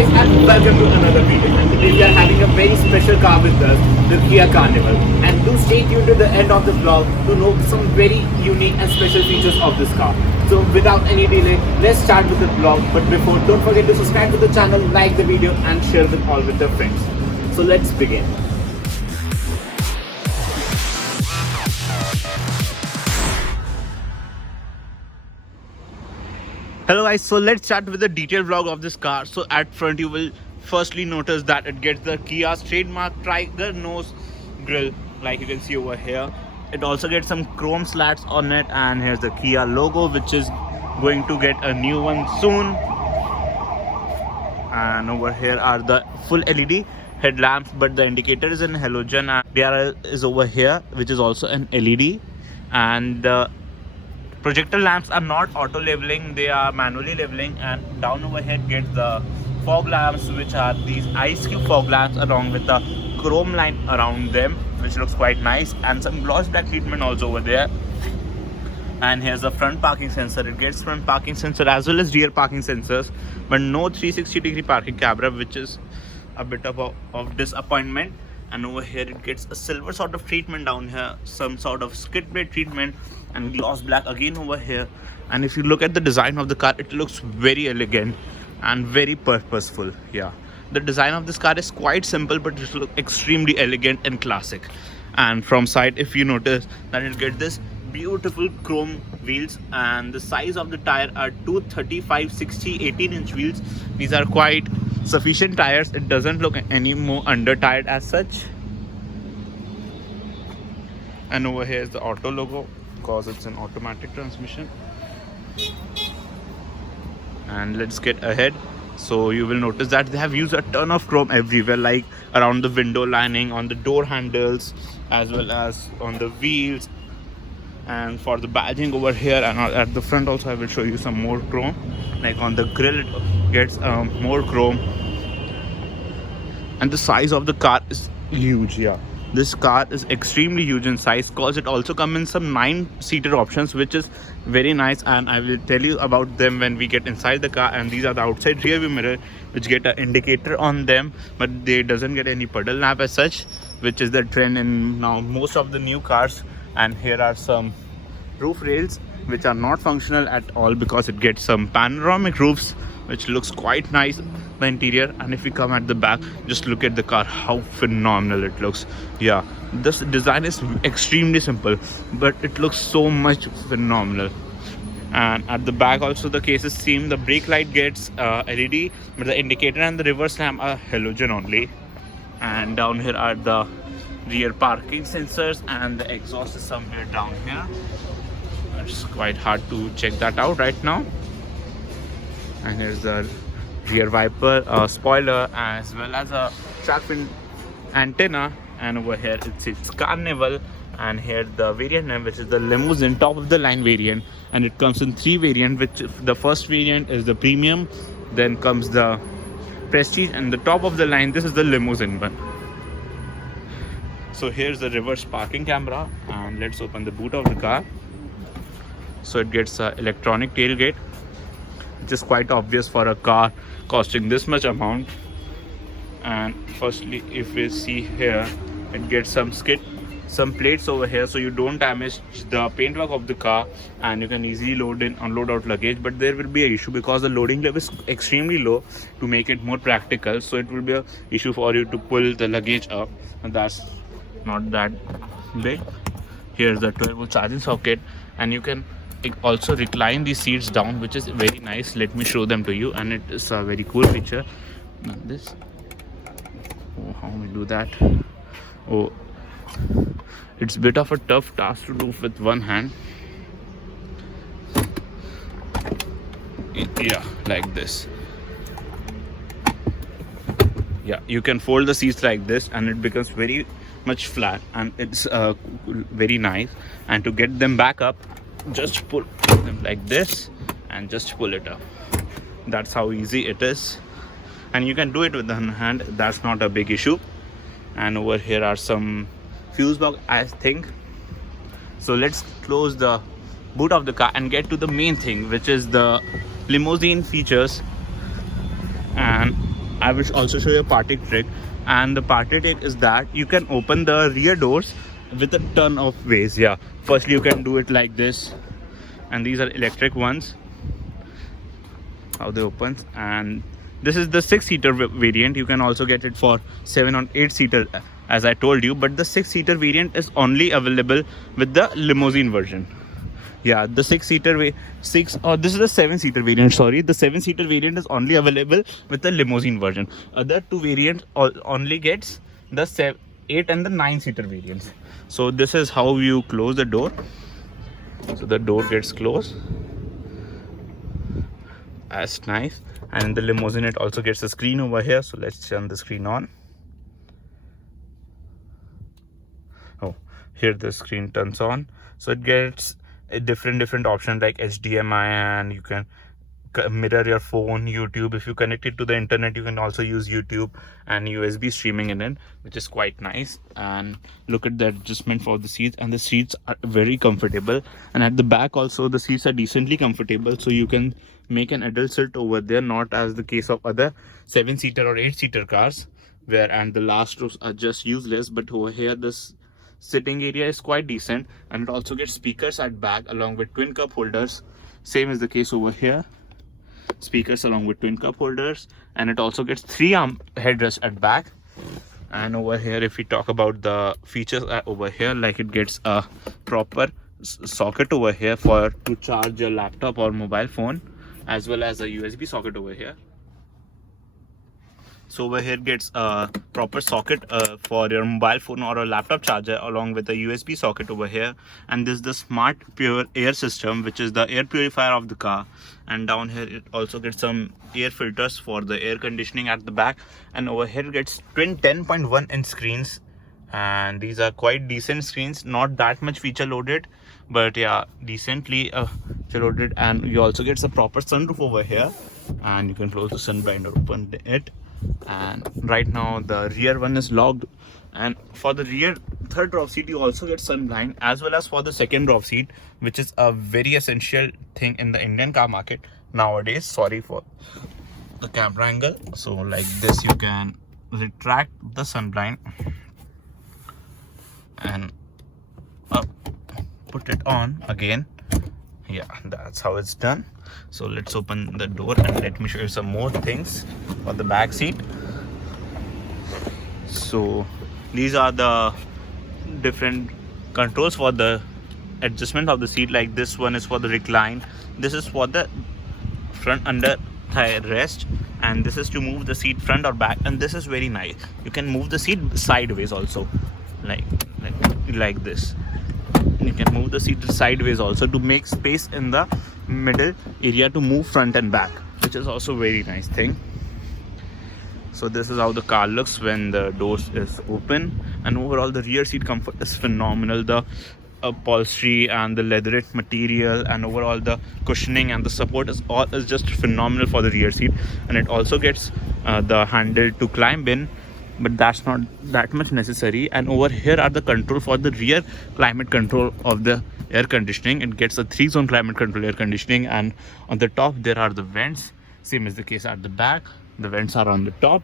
guys, and welcome to another video. And today we are having a very special car with us, the Kia Carnival. And do stay tuned to the end of the vlog to know some very unique and special features of this car. So without any delay, let's start with the vlog. But before, don't forget to subscribe to the channel, like the video and share with all with your friends. So let's begin. Hello guys, so let's start with the detailed vlog of this car. So at front you will firstly notice that it gets the Kia's trademark tiger nose grille, like you can see over here. It also gets some chrome slats on it, and here's the Kia logo, which is going to get a new one soon. And over here are the full LED headlamps, but the indicator is in halogen, and DRL is over here, which is also an LED. And projector lamps are not auto leveling, they are manually leveling. And down over here gets the fog lamps, which are these ice cube fog lamps along with the chrome line around them, which looks quite nice, and some gloss black treatment also over there. And here's the front parking sensor. It gets front parking sensor as well as rear parking sensors, but no 360-degree parking camera, which is a bit of disappointment. And over here it gets a silver sort of treatment down here, some sort of skid plate treatment, and gloss black again over here. And if you look at the design of the car, it looks very elegant and very purposeful. Yeah, the design of this car is quite simple, but it looks extremely elegant and classic. And from side, if you notice that it gets this beautiful chrome wheels, and the size of the tire are 235 60 18-inch wheels. These are quite sufficient tires. It doesn't look any more under tired as such. And over here is the auto logo, because it's an automatic transmission. And let's get ahead. So you will notice that they have used a ton of chrome everywhere, like around the window lining, on the door handles, as well as on the wheels. And for the badging over here and at the front also, I will show you some more chrome. Like on the grille it gets more chrome. And the size of the car is huge. Yeah, this car is extremely huge in size, because it also comes in some 9-seater options, which is very nice, and I will tell you about them when we get inside the car. And these are the outside rear view mirror, which get an indicator on them, but they doesn't get any puddle lamp as such, which is the trend in now most of the new cars. And here are some roof rails, which are not functional at all, because it gets some panoramic roofs, which looks quite nice, the interior. And if we come at the back, just look at the car, how phenomenal it looks. Yeah, this design is extremely simple, but it looks so much phenomenal. And at the back also, the cases seem the brake light gets LED, but the indicator and the reverse lamp are halogen only. And down here are the rear parking sensors, and the exhaust is somewhere down here. It's quite hard to check that out right now. And here's the rear wiper, spoiler, as well as a shark fin antenna. And over here it's Carnival. And here the variant name, which is the limousine, top of the line variant. And it comes in 3 variants, which the first variant is the premium, then comes the prestige, and the top of the line, this is the limousine one. So here's the reverse parking camera, and let's open the boot of the car. So it gets an electronic tailgate, which is quite obvious for a car costing this much amount. And firstly, if we see here, it gets some plates over here, so you don't damage the paintwork of the car, and you can easily load in, unload out luggage. But there will be an issue, because the loading level is extremely low to make it more practical. So it will be an issue for you to pull the luggage up, and that's not that big. Here's the turbo charging socket, and you can also recline these seats down, which is very nice. Let me show them to you, and it is a very cool feature. Now this, oh, how we do that? Oh, it's a bit of a tough task to do with one hand. Yeah, like this. Yeah, you can fold the seats like this, and it becomes very much flat, and it's very nice. And to get them back up, just pull them like this and just pull it up. That's how easy it is, and you can do it with one hand. That's not a big issue. And over here are some fuse box, I think. So let's close the boot of the car and get to the main thing, which is the limousine features. And I will also show you a party trick, and the party trick is that you can open the rear doors with a ton of ways. Yeah, firstly you can do it like this, and these are electric ones, how they open. And this is the 6-seater variant. You can also get it for 7 or 8-seater, as I told you, but the 6-seater variant is only available with the limousine version. Yeah, the 6-seater this is the 7-seater variant, sorry. The 7-seater variant is only available with the limousine version. Other two variants only gets the 8 and the 9-seater variants. So this is how you close the door. So the door gets closed. That's nice. And in the limousine it also gets a screen over here. So let's turn the screen on. Oh, here the screen turns on. So it gets a different option like HDMI, and you can mirror your phone, YouTube. If you connect it to the internet, you can also use YouTube and USB streaming in it, which is quite nice. And look at the adjustment for the seats, and the seats are very comfortable. And at the back also the seats are decently comfortable, so you can make an adult sit over there, not as the case of other 7-seater or 8-seater cars where and the last rows are just useless. But over here this sitting area is quite decent, and it also gets speakers at back along with twin cup holders. Same is the case over here, speakers along with twin cup holders, and it also gets 3-arm headrest at back. And over here, if we talk about the features over here, like it gets a proper socket over here for to charge your laptop or mobile phone, as well as a USB socket over here. So over here gets a proper socket for your mobile phone or a laptop charger, along with a USB socket over here. And this is the smart pure air system, which is the air purifier of the car. And down here it also gets some air filters for the air conditioning at the back. And over here it gets twin 10.1 inch screens, and these are quite decent screens, not that much feature loaded, but yeah, decently feature loaded. And you also get a proper sunroof over here, and you can close the sun blind or open it. And right now the rear one is locked, and for the rear third drop seat you also get sun blind, as well as for the second drop seat, which is a very essential thing in the Indian car market nowadays. Sorry for the camera angle. So like this, you can retract the sun blind and put it on again. Yeah, that's how it's done. So let's open the door and let me show you some more things on the back seat. So these are the different controls for the adjustment of the seat. Like this one is for the recline, this is for the front under thigh rest, and this is to move the seat front or back. And this is very nice, you can move the seat sideways also, like this. You can move the seat sideways also to make space in the middle area to move front and back, which is also very nice thing. So this is how the car looks when the doors is open. And overall the rear seat comfort is phenomenal. The upholstery and the leatherette material and overall the cushioning and the support is just phenomenal for the rear seat. And it also gets the handle to climb in, but that's not that much necessary. And over here are the control for the rear climate control of the air conditioning. It gets a 3-zone climate control air conditioning, and on the top there are the vents. Same is the case at the back, the vents are on the top.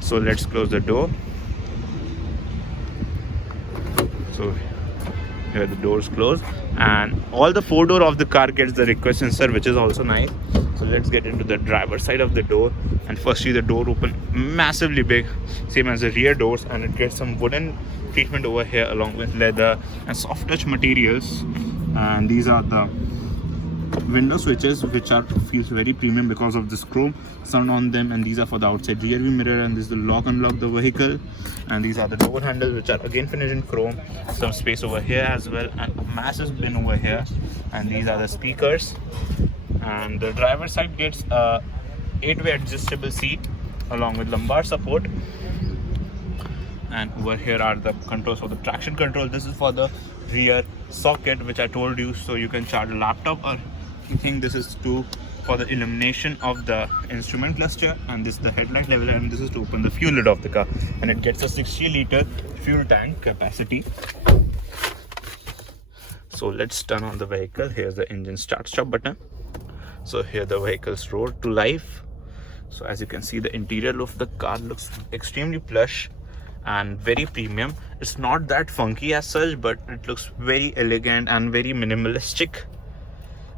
So let's close the door. So here the doors close, and all the 4 door of the car gets the request sensor, which is also nice. So let's get into the driver's side of the door. And firstly the door open massively big, same as the rear doors, and it gets some wooden treatment over here along with leather and soft touch materials. And these are the window switches, which feels very premium because of this chrome sound on them. And these are for the outside rear view mirror, and this is the lock unlock the vehicle. And these are the door handles, which are again finished in chrome. Some space over here as well, and a massive bin over here. And these are the speakers. And the driver's side gets a 8-way adjustable seat along with lumbar support. And over here are the controls for the traction control. This is for the rear socket, which I told you, so you can charge a laptop or anything. This is for the illumination of the instrument cluster, and this is the headlight leveler, and this is to open the fuel lid of the car. And it gets a 60-liter fuel tank capacity. So let's turn on the vehicle. Here's the engine start stop button. So here the vehicle's road to life. So as you can see, the interior of the car looks extremely plush and very premium. It's not that funky as such, but it looks very elegant and very minimalistic.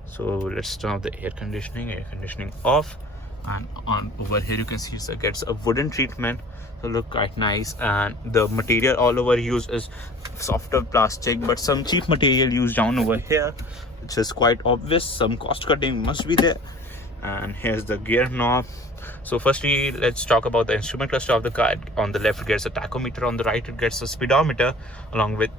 So let's turn off the air conditioning off, and on over here you can see it gets a wooden treatment, so look quite nice. And the material all over used is softer plastic, but some cheap material used down over here, which is quite obvious. Some cost cutting must be there. And here's the gear knob. So firstly, let's talk about the instrument cluster of the car. On the left it gets a tachometer, on the right it gets a speedometer, along with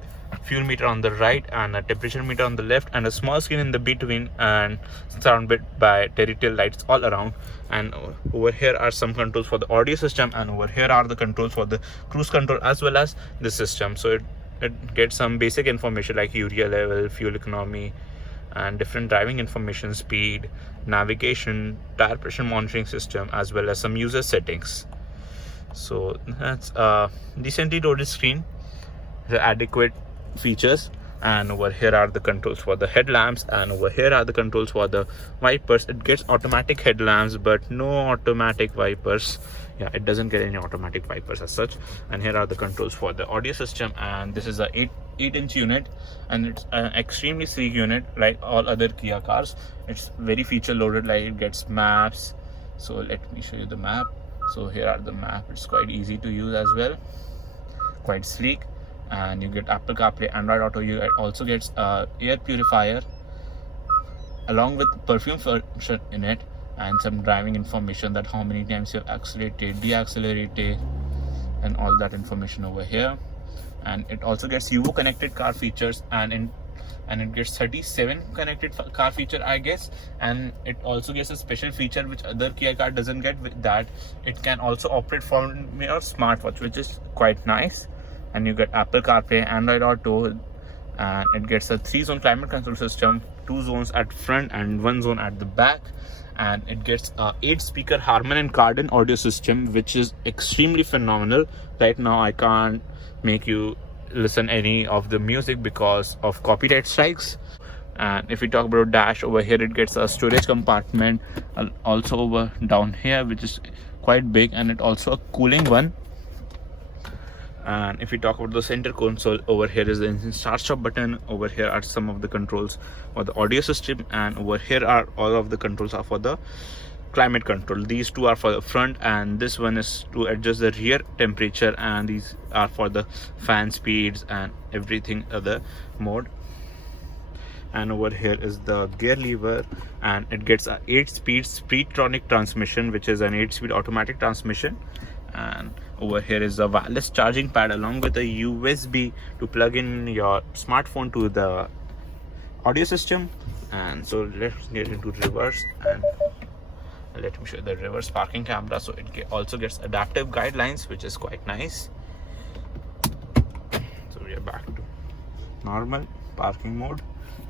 fuel meter on the right and a temperature meter on the left, and a small screen in the between, and surrounded by telltale lights all around. And over here are some controls for the audio system, and over here are the controls for the cruise control as well as the system. So it gets some basic information like urea level, fuel economy, and different driving information, speed, navigation, tire pressure monitoring system, as well as some user settings. So that's a decently loaded screen, the adequate features. And over here are the controls for the headlamps, and over here are the controls for the wipers. It gets automatic headlamps but no automatic wipers. Yeah, it doesn't get any automatic wipers as such. And here are the controls for the audio system, and this is a 8-inch unit, and it's an extremely sleek unit like all other Kia cars. It's very feature loaded, like it gets maps. So let me show you the map. So here are the map. It's quite easy to use as well, quite sleek. And you get Apple CarPlay, Android Auto. You also gets air purifier along with perfume function in it, and some driving information, that how many times you have accelerated, deaccelerated, and all that information over here. And it also gets UO connected car features, and it gets 37 connected car feature, I guess. And it also gets a special feature which other Kia car doesn't get, with that it can also operate from your smartwatch, which is quite nice. And you get Apple CarPlay, Android Auto, and it gets a 3-zone climate control system, 2 zones at front and 1 zone at the back. And it gets a 8-speaker Harman and Kardon audio system, which is extremely phenomenal. Right now I can't make you listen any of the music because of copyright strikes. And if we talk about dash, over here it gets a storage compartment also over down here, which is quite big, and it also a cooling one. And if we talk about the center console, over here is the engine start stop button. Over here are some of the controls for the audio system, and over here are all of the controls are for the climate control. These two are for the front, and this one is to adjust the rear temperature, and these are for the fan speeds and everything other mode. And over here is the gear lever, and it gets a 8-speed Speedtronic transmission, which is an 8-speed automatic transmission. And over here is a wireless charging pad along with a USB to plug in your smartphone to the audio system. And so let's get into reverse, and let me show you the reverse parking camera. So it also gets adaptive guidelines, which is quite nice. So we are back to normal parking mode.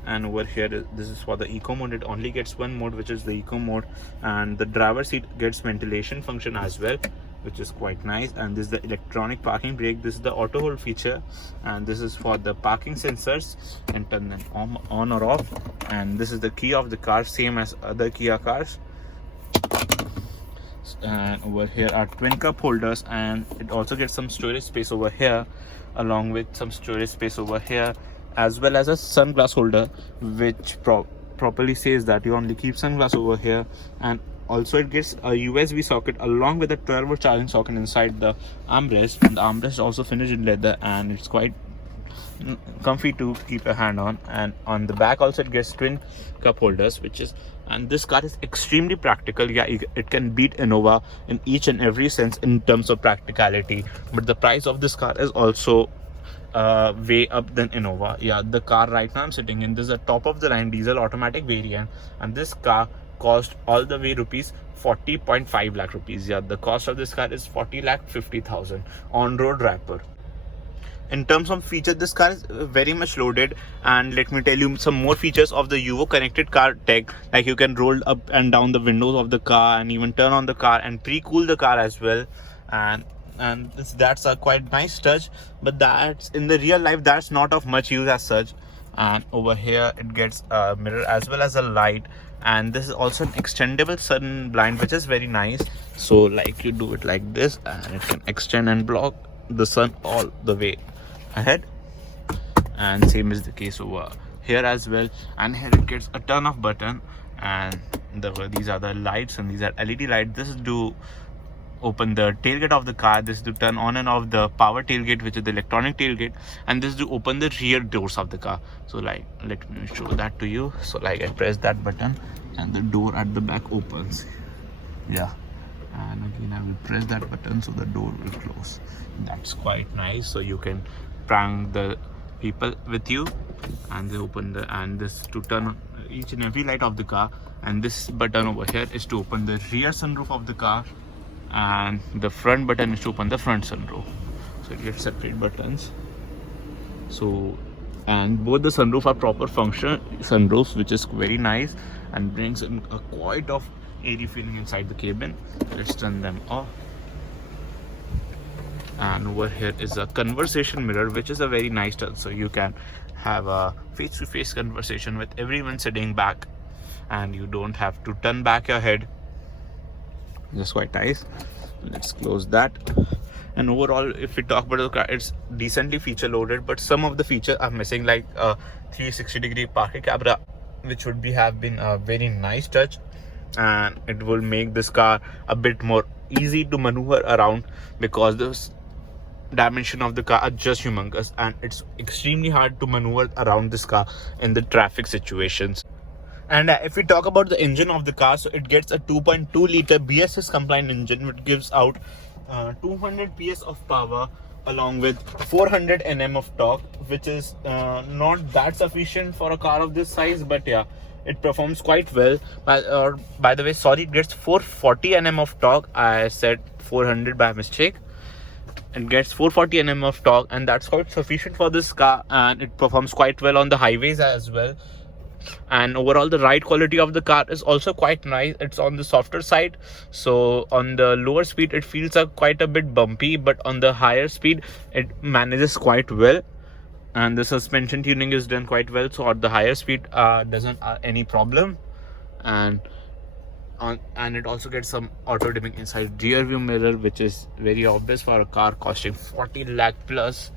And over here, this is for the eco mode. It only gets one mode, which is the eco mode. And the driver seat gets ventilation function as well, which is quite nice. And this is the electronic parking brake. This is the auto hold feature, and this is for the parking sensors and turn them on or off. And this is the key of the car, same as other Kia cars. And over here are twin cup holders, and it also gets some storage space over here, along with some storage space over here, as well as a sunglass holder, which properly says that you only keep sunglass over here. And also it gets a USB socket along with a 12-volt charging socket inside the armrest. And the armrest is also finished in leather, and it's quite comfy to keep a hand on. And on the back also it gets twin cup holders, and this car is extremely practical. Yeah, it can beat Innova in each and every sense in terms of practicality, but the price of this car is also way up than Innova. Yeah, the car right now I'm sitting in, this is a top of the line diesel automatic variant, and this car cost all the way rupees 40.5 lakh rupees. Yeah, the cost of this car is 40,50,000 on road wrapper. In terms of feature, this car is very much loaded, and let me tell you some more features of the UO connected car tech, like you can roll up and down the windows of the car, and even turn on the car and pre-cool the car as well. And that's a quite nice touch, but that's in the real life that's not of much use as such. And over here it gets a mirror as well as a light and this is also an extendable sun blind, which is very nice. So like you do it like this and it can extend and block the sun all the way ahead, and same is the case over here as well. And here it gets a ton of button, and these are the lights, and these are LED lights. This is to open the tailgate of the car, this is to turn on and off the power tailgate, which is the electronic tailgate, and this is to open the rear doors of the car. So like, let me show that to you. So like, I press that button and the door at the back opens. Yeah, and again I will press that button so the door will close. That's quite nice. So you can prank the people with you, and they open the, and this to turn on each and every light of the car. And this button over here is to open the rear sunroof of the car, and the front button is to open the front sunroof. So it gets separate buttons. So, and both the sunroof are proper function sunroofs, which is very nice and brings in a quite of airy feeling inside the cabin. Let's turn them off. And over here is a conversation mirror, which is a very nice touch. So you can have a face-to-face conversation with everyone sitting back, and you don't have to turn back your head. Just quite nice. Let's close that. And overall, if we talk about the car, it's decently feature loaded, but some of the features are missing, like a 360-degree parking camera, which would have been a very nice touch, and it will make this car a bit more easy to maneuver around, because the dimension of the car are just humongous, and it's extremely hard to maneuver around this car in the traffic situations. And if we talk about the engine of the car, so it gets a 2.2 liter BS6 compliant engine, which gives out 200 PS of power along with 400 Nm of torque, which is not that sufficient for a car of this size, but yeah, it performs quite well. By the way, sorry, it gets 440 Nm of torque. I said 400 by mistake. It gets 440 Nm of torque, and that's quite sufficient for this car, and it performs quite well on the highways as well. And overall, the ride quality of the car is also quite nice. It's on the softer side, so on the lower speed it feels quite a bit bumpy, but on the higher speed it manages quite well, and the suspension tuning is done quite well, so at the higher speed doesn't any problem. And it also gets some auto dimming inside rear view mirror, which is very obvious for a car costing 40 lakh plus.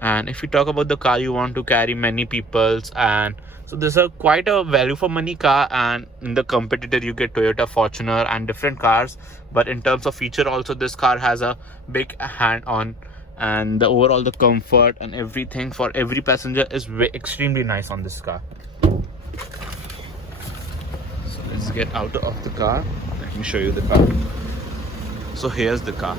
And if you talk about the car, you want to carry many peoples, and so this is quite a value for money car. And in the competitor you get Toyota Fortuner and different cars, but in terms of feature also, this car has a big hand on, and the overall the comfort and everything for every passenger is extremely nice on this car. So let's get out of the car. Let me show you the car. So here's the car.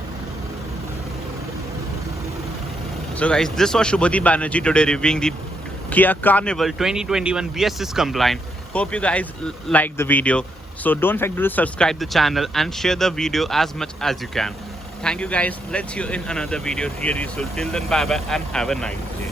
So guys, this was Shubhadeep Banerjee today reviewing the Kia Carnival 2021 BS6 compliant. Hope you guys like the video. So don't forget to subscribe the channel and share the video as much as you can. Thank you guys. Let's see you in another video really soon. Till then, bye bye and have a nice day.